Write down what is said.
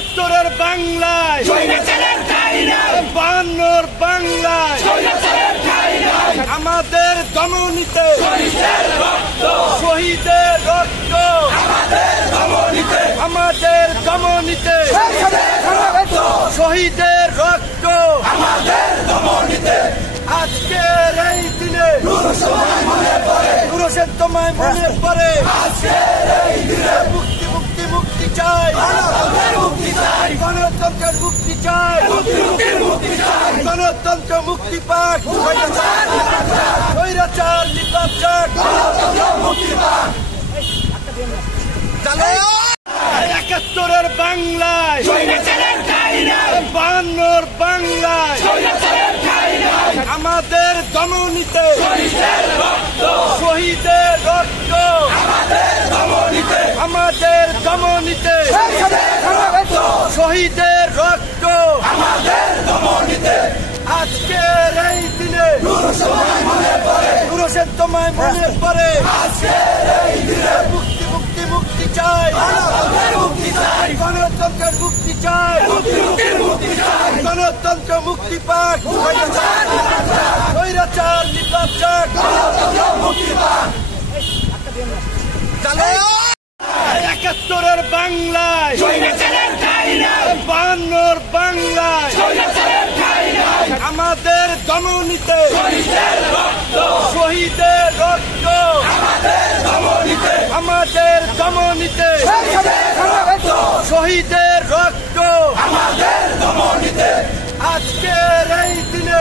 একাত্তরের বাংলায় বায়ান্নর বাংলায় আমাদের দমনীতে শহীদের রক্ত আমাদের দমনীতে শহীদের রক্ত আজকের এই দিনে পুরুষের তোমায় মনে পড়ে মুক্তি মুক্তি মুক্তি চাই গণতন্ত্রের মুক্তি চাই গণতন্ত্র মুক্তি পাক স্বৈরাচার নিপাত যাক একাত্তরের বাংলায় বায়ান্নর বাংলায় আমাদের দমনীতে শহীদের রক্ত আমাদের দমনীতে শহীদের রক্ত আজকের এই দিনে পুরুষের তোমায় মনে পড়ে মুক্তি মুক্তি মুক্তি চাই গণতন্ত্রের মুক্তি চাই গণতন্ত্র মুক্তি পাক স্বৈরাচার নিপাত যাক একাত্তরের বাংলায় বায়ান্নর বাংলায় আমাদের দমনীতে শহীদের রক্ত আমাদের দমনীতে শহীদের রক্ত আজকের এই দিনে